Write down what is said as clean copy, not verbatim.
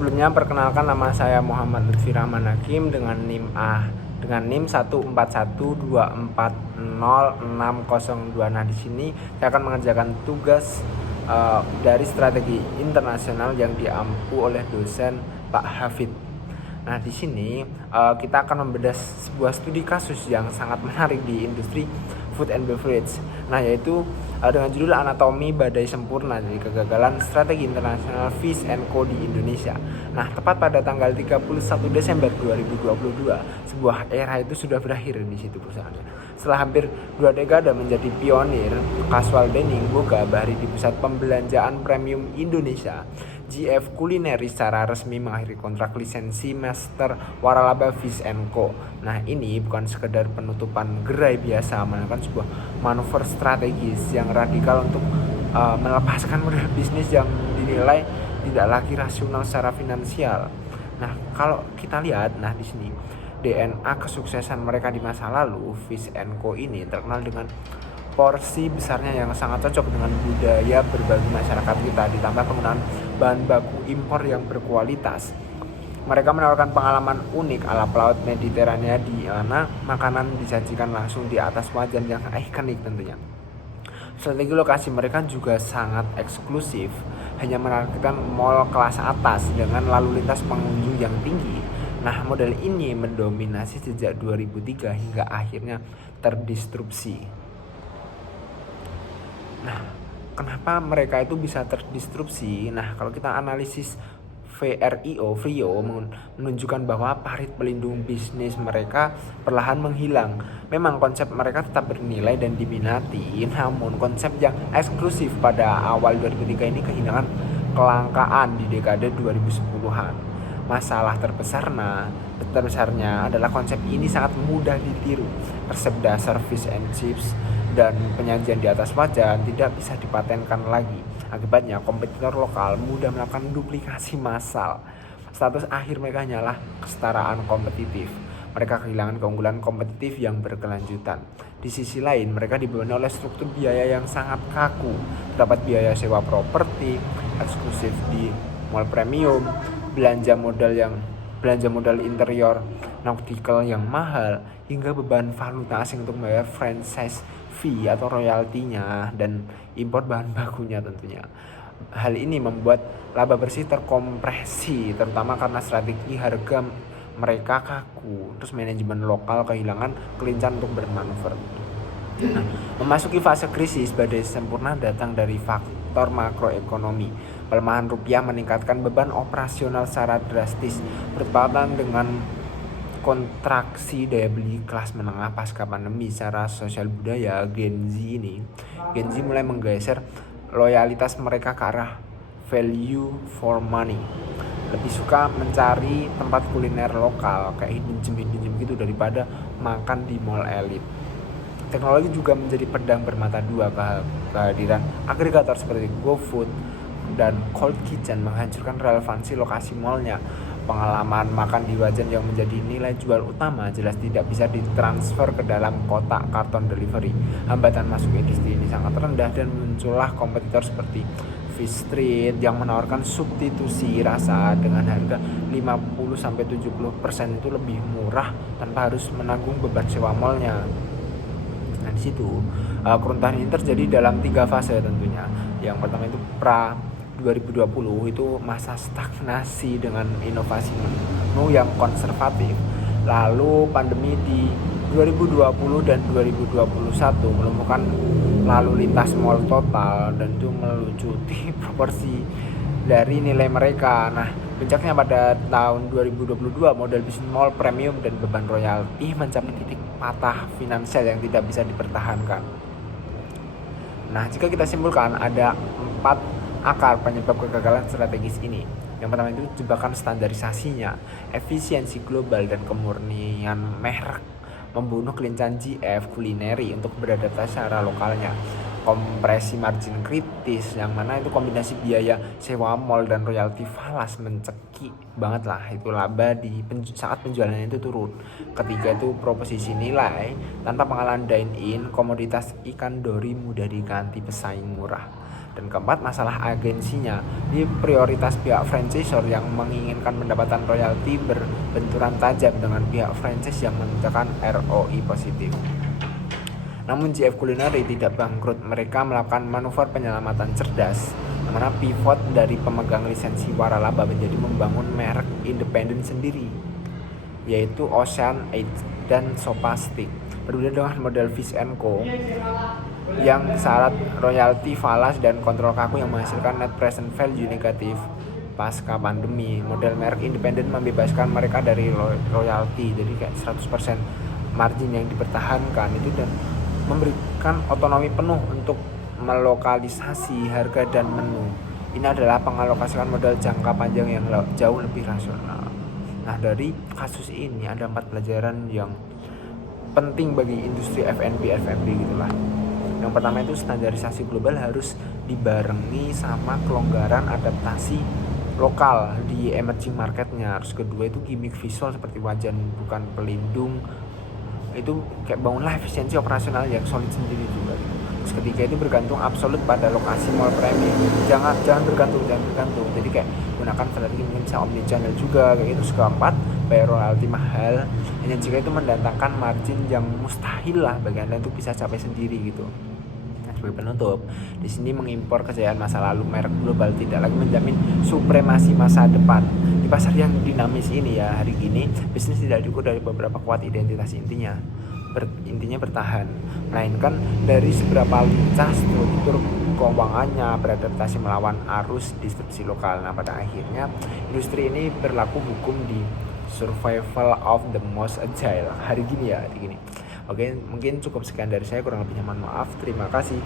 Sebelumnya perkenalkan, nama saya Muhammad Lutfi Rahman Hakim dengan NIM 1412406002. Nah, di sini saya akan mengerjakan tugas dari strategi internasional yang diampu oleh dosen Pak Hafid. Nah, di sini kita akan membedah sebuah studi kasus yang sangat menarik di industri food and beverage. Nah, yaitu dengan judul Anatomi Badai Sempurna dari Kegagalan Strategi Internasional Fish and Co di Indonesia. Nah, tepat pada tanggal 31 Desember 2022, sebuah era itu sudah berakhir di situ perusahaannya. Setelah hampir 2 dekade menjadi pionir casual dining, Boga Bahri di pusat pembelanjaan premium Indonesia, GF Culinary secara resmi mengakhiri kontrak lisensi Master Waralaba Fish and Co. Nah, ini bukan sekedar penutupan gerai biasa, melainkan sebuah manuver strategis yang radikal untuk melepaskan model bisnis yang dinilai tidak lagi rasional secara finansial. Nah, kalau kita lihat, di sini DNA kesuksesan mereka di masa lalu, Fish and Co ini terkenal dengan porsi besarnya yang sangat cocok dengan budaya berbagi masyarakat kita, ditambah penggunaan bahan baku impor yang berkualitas. Mereka menawarkan pengalaman unik ala pelaut Mediterania di mana makanan disajikan langsung di atas wajan yang ikonik tentunya. Strategi lokasi mereka juga sangat eksklusif, hanya menargetkan mall kelas atas dengan lalu lintas pengunjung yang tinggi. Nah, model ini mendominasi sejak 2003 hingga akhirnya terdistrupsi. Nah, kenapa mereka itu bisa terdistrupsi? Nah, kalau kita analisis VRIO menunjukkan bahwa parit pelindung bisnis mereka perlahan menghilang. Memang konsep mereka tetap bernilai dan diminati, namun konsep yang eksklusif pada awal 2003 ini kehilangan kelangkaan di dekade 2010-an. Masalah terbesarnya adalah konsep ini sangat mudah ditiru. Resep dasar fish and chips dan penyajian di atas wajan tidak bisa dipatenkan lagi. Akibatnya kompetitor lokal mudah melakukan duplikasi massal. Status akhir mereka hanyalah kesetaraan kompetitif. Mereka kehilangan keunggulan kompetitif yang berkelanjutan. Di sisi lain, mereka dibebani oleh struktur biaya yang sangat kaku. Terdapat biaya sewa properti eksklusif di mall premium, belanja modal interior nautical yang mahal, hingga beban valuta asing untuk membayar franchise fee atau royaltinya dan impor bahan bakunya tentunya. Hal ini membuat laba bersih terkompresi, terutama karena strategi harga mereka kaku. Terus manajemen lokal kehilangan kelincahan untuk bermanuver. Nah, memasuki fase krisis, badai sempurna datang dari faktor makroekonomi. Pelemahan rupiah meningkatkan beban operasional secara drastis, bertepatan dengan kontraksi daya beli kelas menengah pasca pandemi. Secara sosial budaya, Gen Z mulai menggeser loyalitas mereka ke arah value for money. Lebih suka mencari tempat kuliner lokal kayak hidden gem gitu daripada makan di mall elit. Teknologi juga menjadi pedang bermata dua. Kehadiran agregator seperti GoFood dan Cold Kitchen menghancurkan relevansi lokasi mallnya. Pengalaman makan di wajan yang menjadi nilai jual utama jelas tidak bisa ditransfer ke dalam kotak karton delivery. Hambatan masuk industri ini sangat rendah dan muncullah kompetitor seperti Fish Street yang menawarkan substitusi rasa dengan harga 50-70% itu lebih murah tanpa harus menanggung beban sewa mallnya. Nah, di situ keruntuhan ini terjadi dalam 3 fase tentunya. Yang pertama itu 2020 itu masa stagnasi dengan inovasi menu yang konservatif. Lalu pandemi di 2020 dan 2021 melumpuhkan lalu lintas mall total dan itu melucuti proporsi dari nilai mereka. Nah, puncaknya pada tahun 2022 model bisnis mall premium dan beban royalti mencapai titik patah finansial yang tidak bisa dipertahankan. Nah, jika kita simpulkan ada 4 akar penyebab kegagalan strategis ini. Yang pertama itu jebakan standarisasinya, efisiensi global dan kemurnian merek membunuh kelincahan GF Culinary untuk beradaptasi secara lokalnya. Kompresi margin kritis yang mana itu kombinasi biaya sewa mall dan royalti falas mencekik banget lah itu laba di saat penjualannya itu turun. Ketiga itu proposisi nilai, tanpa pengalaman dine in komoditas ikan dori mudah diganti pesaing murah. Dan keempat, masalah agensinya. Ini prioritas pihak franchisor yang menginginkan pendapatan royalti berbenturan tajam dengan pihak franchise yang menunjukkan ROI positif. Namun GF Culinary tidak bangkrut. Mereka melakukan manuver penyelamatan cerdas, di mana pivot dari pemegang lisensi waralaba menjadi membangun merek independen sendiri, yaitu Ocean Edge dan Sopastic. Berbeda dengan model Fish & Co yang syarat royalti falas dan kontrol kaku yang menghasilkan net present value negatif pasca pandemi, model merek independen membebaskan mereka dari royalti, jadi kayak 100% margin yang dipertahankan itu, dan memberikan otonomi penuh untuk melokalisasi harga dan menu. Ini adalah pengalokasian modal jangka panjang yang jauh lebih rasional. Nah, dari kasus ini ada 4 pelajaran yang penting bagi industri F&B gitulah. Yang pertama itu standarisasi global harus dibarengi sama kelonggaran adaptasi lokal di emerging marketnya. Terus kedua itu gimmick visual seperti wajan bukan pelindung, itu kayak bangunlah efisiensi operasional yang solid sendiri juga gitu. Terus ketiga itu bergantung absolut pada lokasi mall premium, jangan bergantung, jadi kayak gunakan strategi mungkin bisa omni channel juga kayak gitu. Terus keempat, bayar royalti mahal hanya jika itu mendatangkan margin yang mustahil lah bagi Anda untuk bisa capai sendiri gitu. Nah, sebagai penutup, di sini mengimpor kejayaan masa lalu merek global tidak lagi menjamin supremasi masa depan. Di pasar yang dinamis ini ya, hari ini bisnis tidak diukur dari beberapa kuat identitas intinya bertahan, melainkan dari seberapa lincah struktur keuangannya beradaptasi melawan arus disrupsi lokal. Nah, pada akhirnya industri ini berlaku hukum di survival of the most agile hari gini. Oke, mungkin cukup sekian dari saya, kurang lebihnya mohon maaf. Terima kasih.